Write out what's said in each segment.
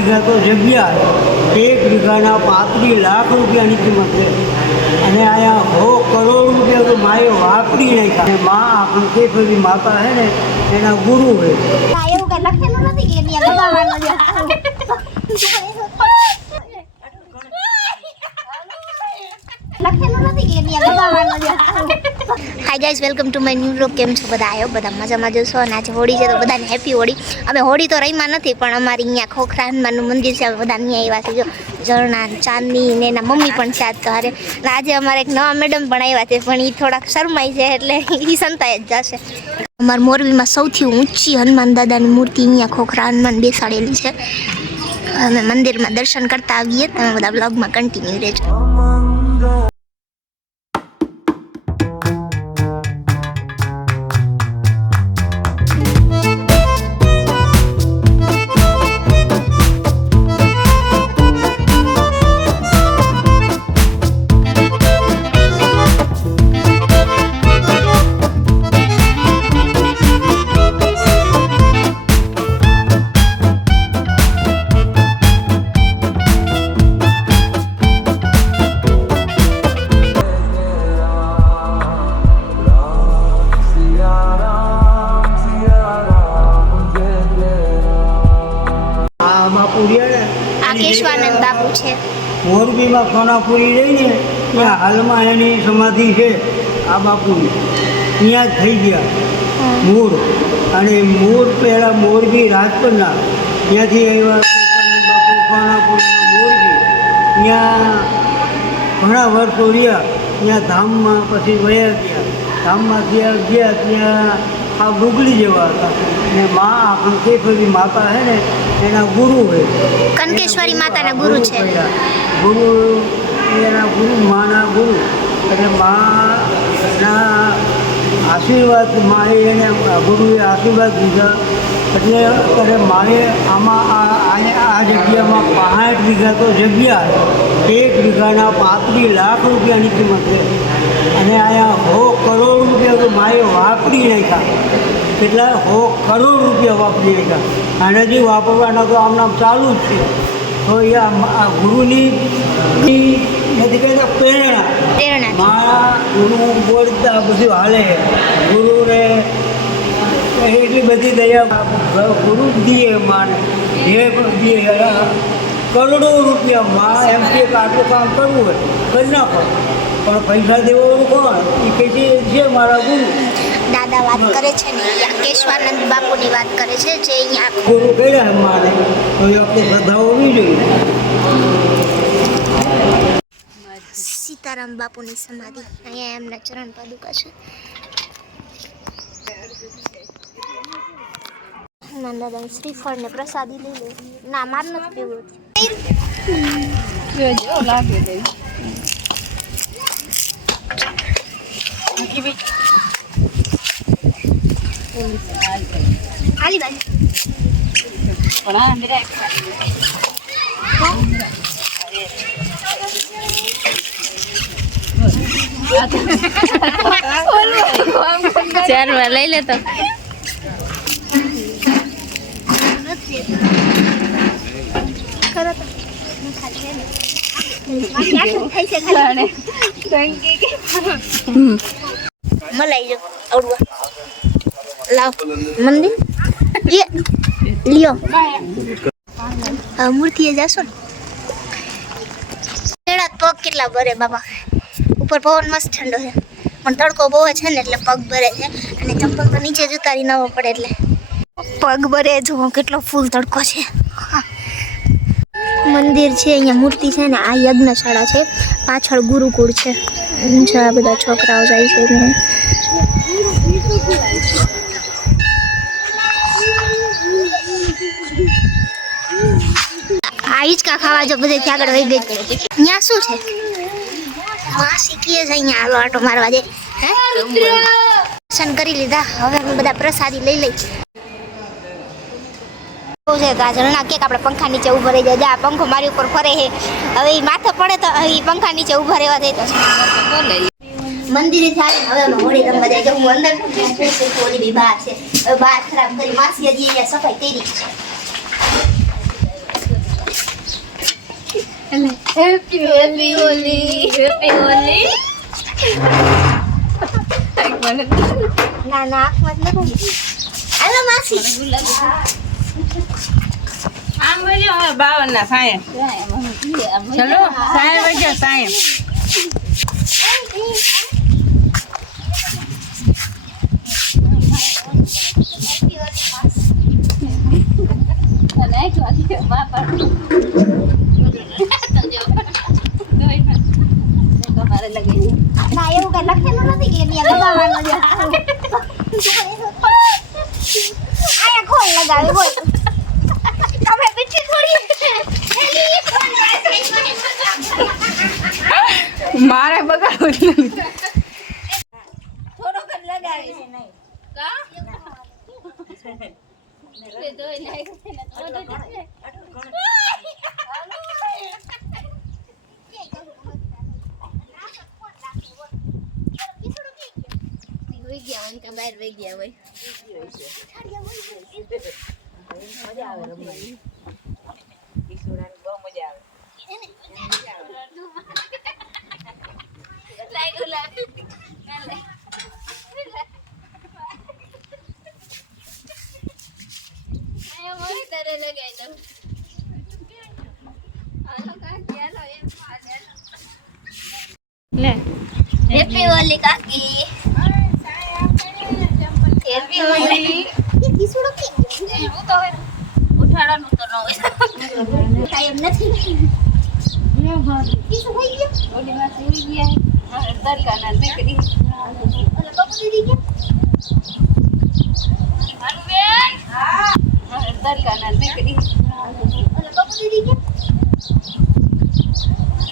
વીઘા તો જગ્યા, 1 વીઘાના 35 લાખ રૂપિયાની કિંમત છે. અને અહીંયા 100 કરોડ રૂપિયા તો માએ વાપરી નાખ્યા. અને મા આપણે કેફરી માતા છે ને એના ગુરુ છે. એવું કઈ લખેલું નથી કે દબાવવાનો છે. લખેલું નથી કે દબાવવાનો છે. Hi guys, welcome to my new vlog. કેમ છો બધા? આવ્યો બધા મજામાં જશો. અને આજે હોળી છે તો બધાને હેપી હોળી. અમે હોળી તો રહીમાં નથી, પણ અમારી અહીંયા ખોખરા હનુમાનનું મંદિર છે, બધા અહીંયા આવ્યા છે. જો ઝરણા, ચાંદની ને એના મમ્મી પણ છે આજ તો હારે. અને આજે અમારે એક નવા મેડમ પણ આવ્યા છે, પણ એ થોડાક શરમાઈ છે એટલે એ સંતાય જ જશે. અમારા મોરબીમાં સૌથી ઊંચી હનુમાન દાદાની મૂર્તિ અહીંયા ખોખરા હનુમાન બેસાડેલી છે. અમે મંદિરમાં દર્શન કરતા આવીએ. તમે બધા બ્લોગમાં કન્ટિન્યુ રહેજો. આ કેશવાનંદ બાપુ છે. મોરબીમાં સોનાપુરી રહી ને ત્યાં હાલમાં એની સમાધિ છે. આ બાપુની ત્યાં જ થઈ ગયા મૂળ. અને મૂળ પહેલાં મોરબી રાજપરના ત્યાંથી આવ્યા બાપુ સોનાપુરીના મોરબી. ત્યાં ઘણા વર્ષો રહ્યા. ત્યાં ધામમાં પછી વયા ગયા. ધામમાં ત્યાં ગયા ત્યાં આ ગુગળી જેવા હતા. અને મા આપણે કેફરી માતા છે ને એના ગુરુ છે. કનકેશ્વરી માતાના ગુરુ છે. ગુરુ એના ગુરુ, માના ગુરુ. એટલે માના આશીર્વાદ, માએ એને ગુરુએ આશીર્વાદ દીધા. એટલે અત્યારે માએ આમાં આ જગ્યામાં 65 વીઘા તો જગ્યા, 1 વીઘાના 35 લાખ રૂપિયાની કિંમત છે. અને અહીંયા 100 કરોડ રૂપિયા તો માએ વાપરી નાખ્યા. કેટલા 100 કરોડ રૂપિયા વાપરી નાખ્યા. અને હજી વાપરવાના તો આમ ચાલુ જ છે. તો એ આ ગુરુની નથી કહેતા પ્રેરણા. મારા ગુરુ બોલતા બધું હાલે. ગુરુને એટલી બધી દયા ગુરુ દીએ માને જે પણ દીએ. કરોડો રૂપિયા માં એમ કે આટલું કામ કરવું હોય કરી નાખો, પણ પૈસા દેવાનું કોણ? એ કહે છે મારા ગુરુ. દાદા વાત કરે છે ને, કેશવાનંદ બાપુની વાત કરે છે, જે અહીંયા ગુરુ કર્યા મારે તો એ આપણે શ્રદ્ધા હોવી જોઈએ. સીતારામ બાપુની સમાધિ, અહીંયા એમના ચરણ પાદુકા છે. હનુમાન દાદાની શ્રીફળ ને પ્રસાદી લઈ લે. ના, માર નથી પીવું. આલી બાજુ ચાર વાર લઈ લેતો. મલાઈ જો આવડવા લાવ મંદિર લ્યો. મૂર્તિએ જાશો ને પગ કેટલા ભરે બાબા. ઉપર પવન મસ્ત ઠંડો છે, પણ તડકો બહુ છે ને એટલે પગ ભરે છે. અને ચંપલ તો નીચે જ ઉતારી નવો પડે એટલે પગ ભરે. જો કેટલો ફૂલ તડકો છે. મંદિર છે, અહીંયા મૂર્તિ છે ને. આ યજ્ઞશાળા છે, પાછળ ગુરુકુળ છે. આ બધા છોકરાઓ જાય છે. આ હિંચકા ખાવા જો બધે આગળ વહી ગઈ. અહીંયા શું છે? માં શીખીએ છે. અહીંયા હાલો આટો મારવા દે. દર્શન કરી લીધા. હવે અમે બધા પ્રસાદી લઈ લઈ. છે તો આ ઝરણા કેક આપણે પંખા નીચે ઊભા રહી જાય. આ પંખો મારી ઉપર ફરે છે. હવે એ માથે પડે તો એ પંખા નીચે ઊભા રહેવા દે તો મંદિરે થાય. હવે અમે હોળી રમવા જાય. હું અંદર હોળી બી બહાર છે. હવે બહાર ખરાબ કરી માસી હજી અહીંયા સફાઈ કરી છે. હેપી હોલી હોલી હેપી હોલી ના ના આંખમાં જ નથી હાલો માસી આમ બોલ્યો હવે 52 ના સાયમ ચલો સાયમ વજો સાયમ ના એવું કઈ લખેલું નથી કે અહીંયા લગાવવાનું છે અહીંયા ખોલ લગાવે બોલ તમે બીજી થોડી મારે બગાડવું જ નથી થોડોક જ લગાવી છે નહીં બહાર વહી ગયા હોય મજા આવે રમવાની ઈશ્વરાની બહુ મજા લે હેપી હોલી કાકી હેપી હોલી એ કિસુડો કે હું તો હવે ઉઠાડવાનું તો ન હોય કાઈ એમ નથી કિસુ હોઈ ગયો ઓલી માં સુઈ ગયા હવે તરકાના નીકળી ઓલા બાપુ દીદી કે હાલો બેન હા હવે તરકાના નીકળી ઓલા બાપુ દીદી કે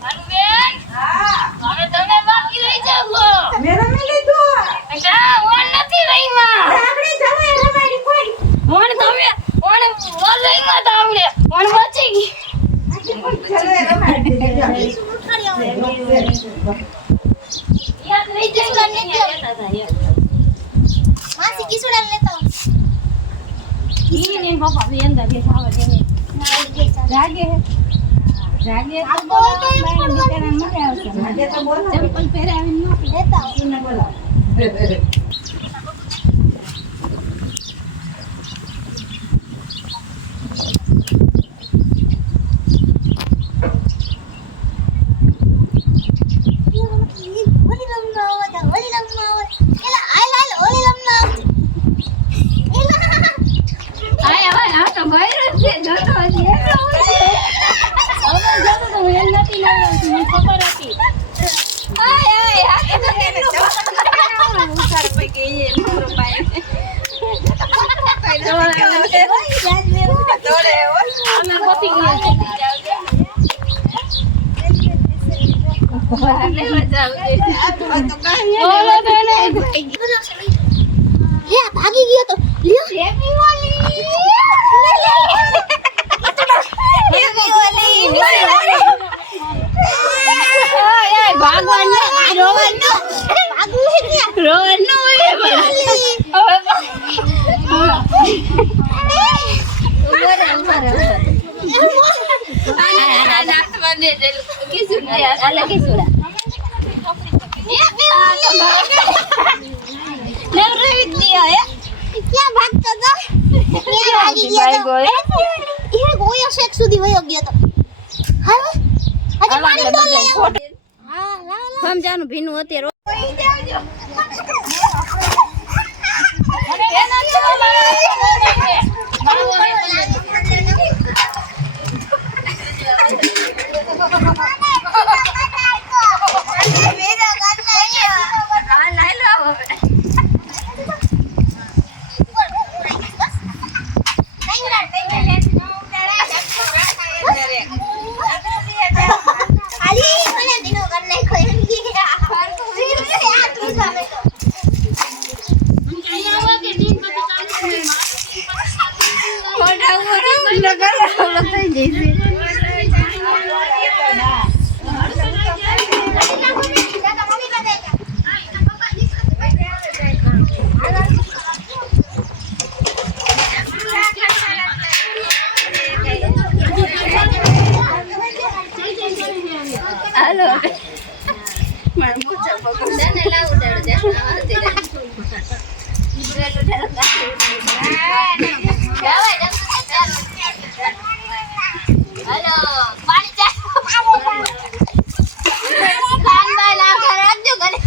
હાલો બેન હા હવે તમે બાકી રહી જાવ મેરા મે લીધું બેટા ઓન નથી રહી માં આપણે જમે રમાડી કોઈ ઓન તમે ઓન ઓલઈ માં આવડે ઓન બચી ગઈ ચલો રમાડી દેજો યાદ રહી જાય ને માસી કિસુડા લેતા ઈ ને બાપા બે અંદર કે ખાવા દે જાગે જાગે તો તો એમ પણ મજા આવશે આજે તો બોલો ચંપલ પહેરાવીને નો લેતા ને બોલો ભાગી ગયો તો લ્યો હેપી હોલી હેપી હોલી ભાગવાનું રોવાનું રોવાનું ક્યાં ભાગતો તો ક્યાં ભાગી ગયો એ ગોયો શેક સુધી વયો ગયો તો હાલો આજે પાણી તો લઈ આવો હા લાવ સમજાનું ભીનું અત્યારે હેલો પાણી ચાલો કાનભાઈ ના ઘર રાખજો ઘરે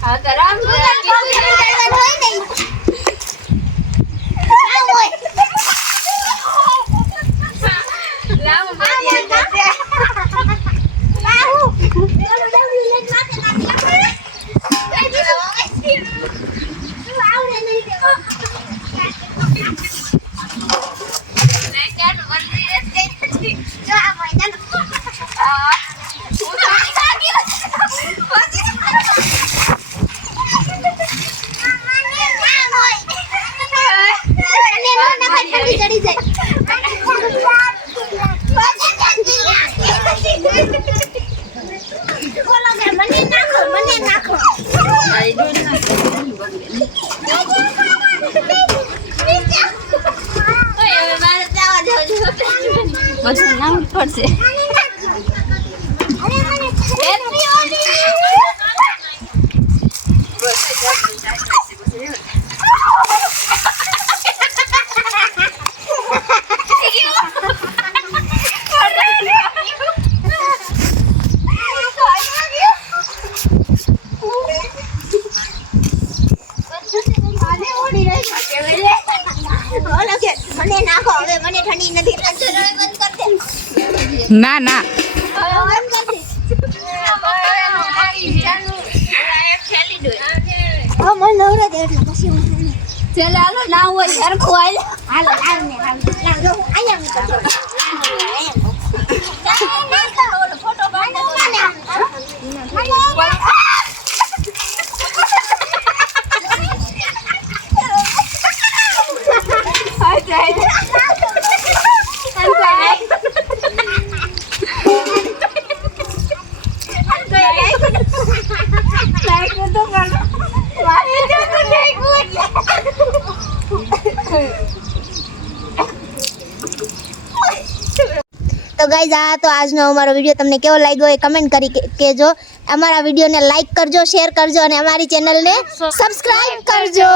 હા તો રામ ચડી જાય મને નાખો બધું નામ પડશે મને નાખો હવે મને ઠંડી નથી બંધ કર દે ના ના ચાલો હાલો ના હોય હરખું હાલો ફોટો તો ગાઈઝ આ તો આજનો અમારો વિડીયો તમને કેવો લાગ્યો એ કમેન્ટ કરી કહેજો અમારા વિડીયોને લાઈક કરજો શેર કરજો અને અમારી ચેનલને સબસ્ક્રાઇબ કરજો